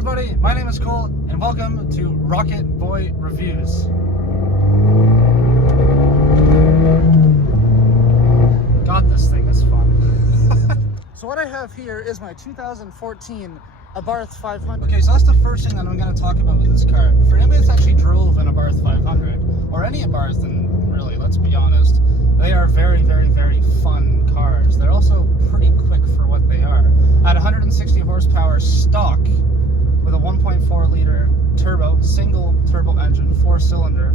everybody, my name is Cole, and welcome to Rocket Boy Reviews. God, this thing is fun. So what I have here is my 2014 Abarth 500. Okay, so that's the first thing that I'm going to talk about with this car. For anybody that's actually drove an Abarth 500, or any Abarth, and really, let's be honest, they are very, very, very fun cars. They're also pretty quick for what they are. At 160 horsepower stock, with a 1.4 liter turbo, single turbo engine, 4-cylinder,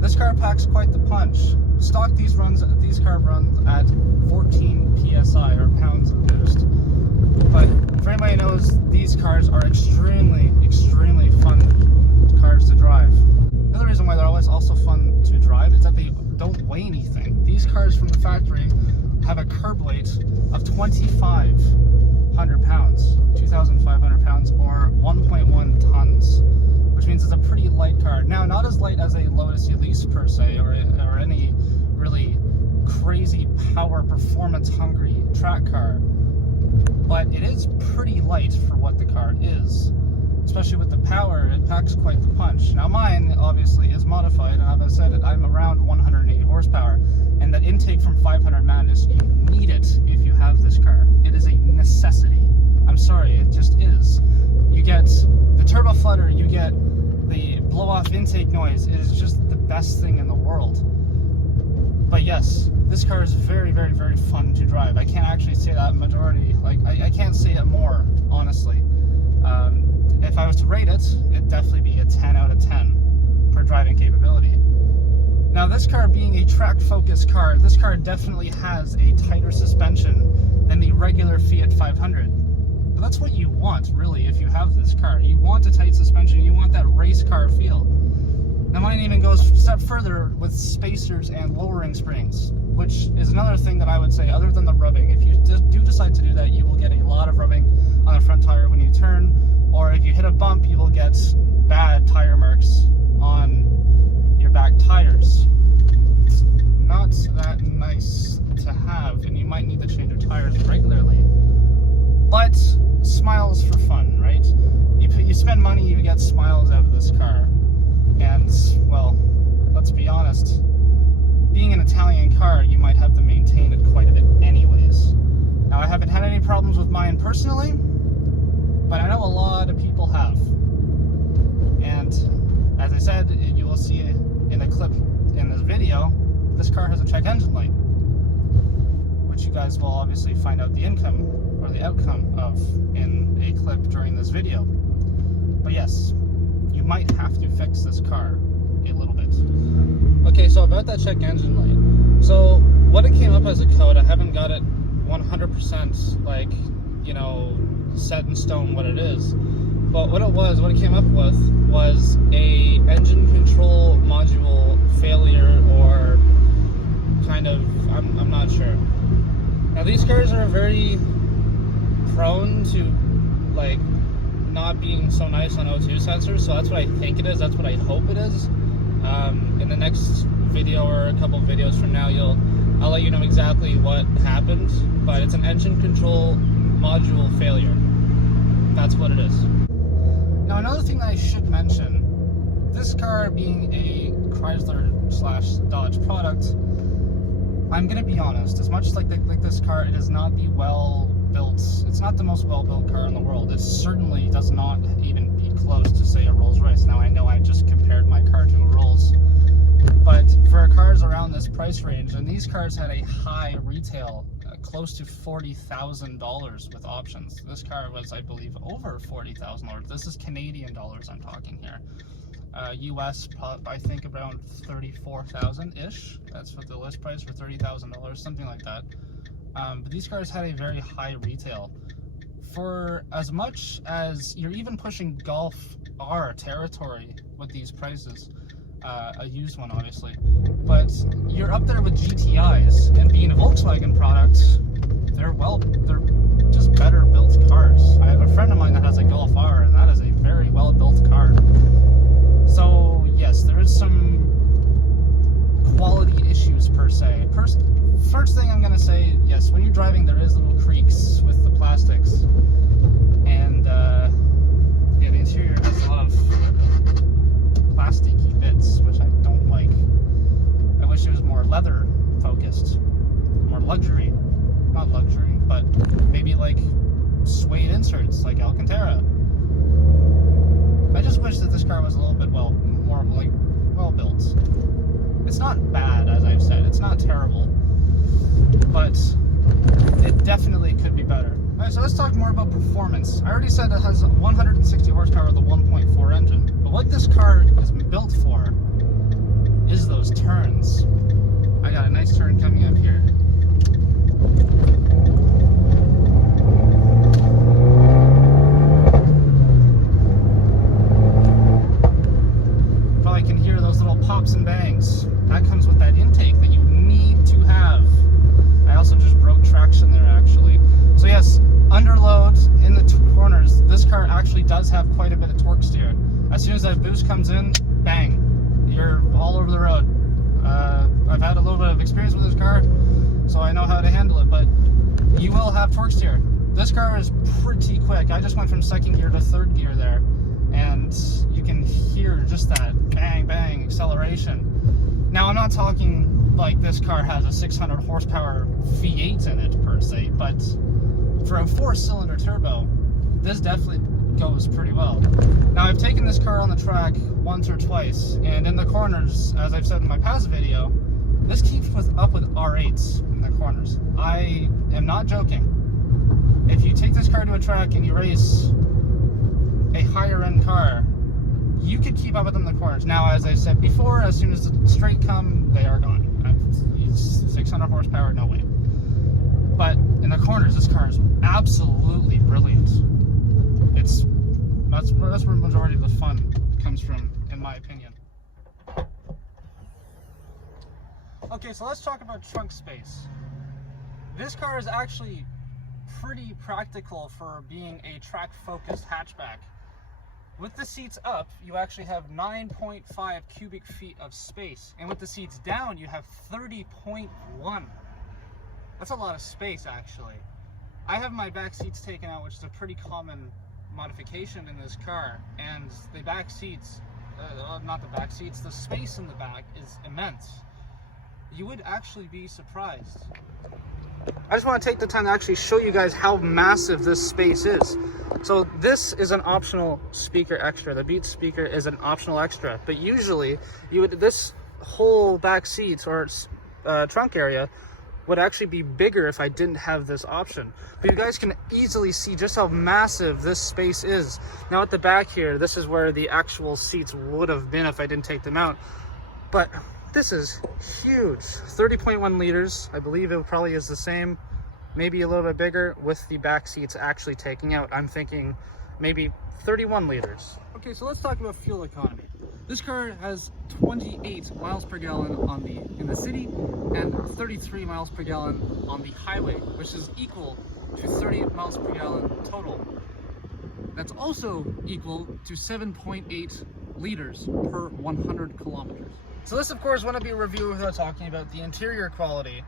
this car packs quite the punch. Stock, these car runs at 14 psi, or pounds of boost. But for anybody who knows, these cars are extremely, extremely fun cars to drive. The other reason why they're always also fun to drive is that they don't weigh anything. These cars from the factory have a curb weight of 2,500 pounds, 2,500 pounds, or 1.1 tons, which means it's a pretty light car. Now, not as light as a Lotus Elise per se, or any really crazy power performance hungry track car, but it is pretty light for what the car is. Especially with the power, it packs quite the punch. Now mine, obviously, is modified, and as I said, I'm around 180 horsepower, and that intake from 500 madness, you need it if you have this car. It is a necessity. I'm sorry, it just is. You get the turbo flutter, you get the blow-off intake noise. It is just the best thing in the world. But yes, this car is very, very, very fun to drive. I can't actually say that majority, I can't say it more, honestly. If I was to rate it, it'd definitely be a 10 out of 10 for driving capability. Now, this car being a track-focused car, this car definitely has a tighter suspension than the regular Fiat 500. But that's what you want, really, if you have this car. You want a tight suspension, you want that race car feel. Now, mine even goes a step further with spacers and lowering springs, which is another thing that I would say, other than the rubbing. If you do decide to do that, you will get a lot of rubbing on the front tire when you turn, or if you hit a bump, you will get bad tire marks on your back tires. It's not that nice to have, and you might need to change your tires regularly. But smiles for fun, right? You spend money, you get smiles out of this car. And, well, let's be honest, being an Italian car, you might have to maintain it quite a bit anyways. Now, I haven't had any problems with mine personally, but I know a lot of people have. And as I said, you will see in a clip in this video, this car has a check engine light, which you guys will obviously find out the outcome of in a clip during this video. But yes, you might have to fix this car a little bit. Okay, so about that check engine light. So what it came up as a code, I haven't got it 100% set in stone what it is. But what it came up with was a engine control module failure, or kind of, I'm not sure. Now, these cars are very prone to not being so nice on O2 sensors, so that's what I think it is. That's what I hope it is. In the next video or a couple of videos from now, I'll let you know exactly what happened, but it's an engine control module failure. That's what it is. Now, another thing that I should mention, this car being a Chrysler/Dodge product, I'm gonna be honest, as much like this car, it is not the it's not the most well-built car in the world. It certainly does not even be close to, say, a Rolls-Royce. Now, I know I just compared my car to a Rolls, but for cars around this price range, and these cars had a high retail, close to $40,000 with options. This car was, I believe, over $40,000. This is Canadian dollars I'm talking here. US, I think around 34,000-ish. That's what the list price for $30,000, something like that. But these cars had a very high retail. For as much as you're even pushing Golf R territory with these prices, a used one obviously, but you're up there with GTIs, and being a Volkswagen product, they're just better built cars. I have a friend of mine that has a Golf R, and that is a very well built car. So yes, there is some quality issues per se. First thing I'm going to say, yes, when you're driving, there is little creaks with the plastics, and it inserts like Alcantara. I just wish that this car was a little bit more like well built. It's not bad, as I've said. It's not terrible, but it definitely could be better. All right, so let's talk more about performance. I already said it has 160 horsepower with a 1.4 engine, but what this car is built for is those turns. I got a nice turn coming up here. Probably can hear those little pops and bangs. That comes with that intake that you need to have. I also just broke traction there, actually. So yes, under load in the corners, this car actually does have quite a bit of torque steer. As soon as that boost comes in, bang, you're all over the road. I've had a little bit of experience with this car, so I know how to handle it, but you will have torque steer. This car is pretty quick. I just went from second gear to third gear there, and you can hear just that bang, bang acceleration. Now, I'm not talking like this car has a 600 horsepower V8 in it per se, but for a 4-cylinder turbo, this definitely goes pretty well. Now, I've taken this car on the track once or twice, and in the corners, as I've said in my past video, this keeps up with R8s in the corners. I am not joking. If you take this car to a track and you race a higher end car, you could keep up with them in the corners. Now, as I said before, as soon as the straight come, they are gone. 600 horsepower, no way. But in the corners, this car is absolutely brilliant. That's where the majority of the fun comes from, in my opinion. Okay, so let's talk about trunk space. This car is actually pretty practical for being a track-focused hatchback. With the seats up, you actually have 9.5 cubic feet of space, and with the seats down, you have 30.1. That's a lot of space, actually. I have my back seats taken out, which is a pretty common modification in this car, and the back seats, not the back seats, the space in the back is immense. You would actually be surprised. I just want to take the time to actually show you guys how massive this space is. So this is an optional speaker extra. The Beats speaker is an optional extra, but usually this whole back seat or trunk area would actually be bigger if I didn't have this option. But you guys can easily see just how massive this space is. Now at the back here, this is where the actual seats would have been if I didn't take them out. But this is huge. 30.1 liters. I believe it probably is the same, maybe a little bit bigger with the back seats actually taking out. I'm thinking maybe 31 liters. Okay, so let's talk about fuel economy. This car has 28 miles per gallon in the city and 33 miles per gallon on the highway, which is equal to 30 miles per gallon total. That's also equal to 7.8 liters per 100 kilometers. So this, of course, wouldn't be a review without talking about the interior quality.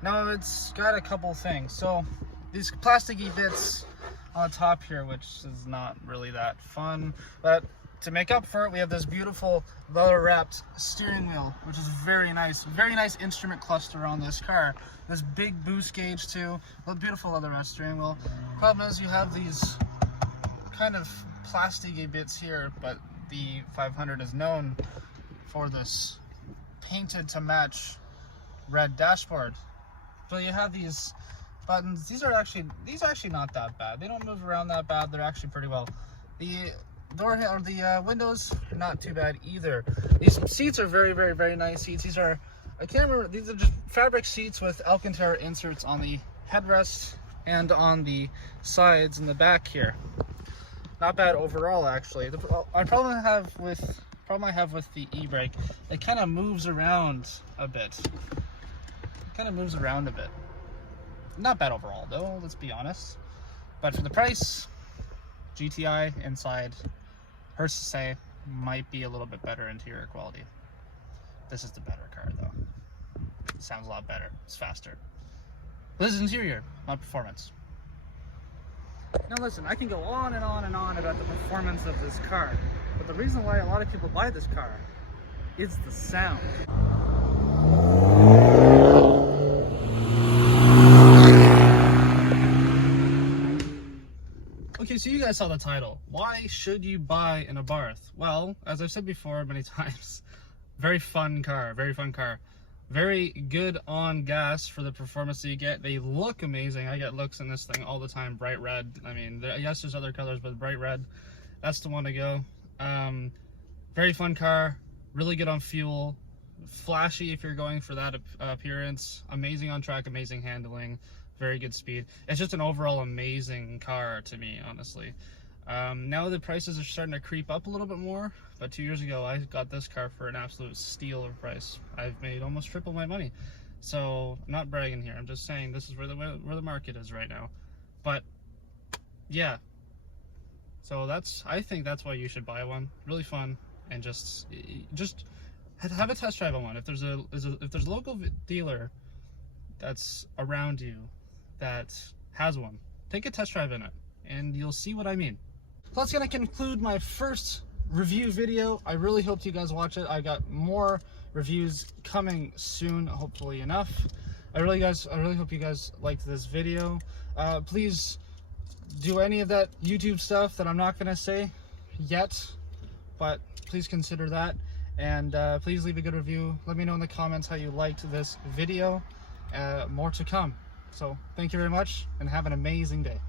Now, it's got a couple things. So these plasticky bits on the top here, which is not really that fun, but to make up for it, we have this beautiful leather-wrapped steering wheel, which is very nice instrument cluster on this car. This big boost gauge too, a beautiful leather-wrapped steering wheel. Problem is, you have these kind of plasticky bits here, but the 500 is known for this painted to match red dashboard. So you have these buttons. These are actually not that bad. They don't move around that bad. They're actually pretty well. The door or the windows, not too bad either. These seats are very nice seats. These are, I can't remember, these are just fabric seats with Alcantara inserts on the headrest and on the sides in the back here. Not bad overall, actually. The problem I have with the e-brake, it kind of moves around a bit. Not bad overall though, let's be honest. But for the price, GTI inside, hurts to say, might be a little bit better interior quality. This is the better car though. It sounds a lot better, it's faster. But this is interior, not performance. Now listen, I can go on and on and on about the performance of this car, but the reason why a lot of people buy this car is the sound. guys saw the title. Why should you buy an Abarth? Well, as I've said before many times, very fun car, very fun car. Very good on gas for the performance that you get. They look amazing. I get looks in this thing all the time, bright red. I mean, yes, there's other colors, but bright red, that's the one to go. Very fun car, really good on fuel, flashy if you're going for that appearance, amazing on track, amazing handling, very good speed. It's just an overall amazing car to me, honestly. Now the prices are starting to creep up a little bit more, but 2 years ago I got this car for an absolute steal of price. I've made almost triple my money. So I'm not bragging here, I'm just saying this is where the market is right now. But yeah, so I think that's why you should buy one. Really fun, and just have a test drive on one. If there's a local dealer that's around you that has one, take a test drive in it and you'll see what I mean. So that's gonna conclude my first review video. I really hope you guys watch it. I got more reviews coming soon, hopefully enough. I really hope you guys liked this video. Please do any of that YouTube stuff that I'm not gonna say yet, but please consider that. And please leave a good review. Let me know in the comments how you liked this video. More to come. So thank you very much and have an amazing day.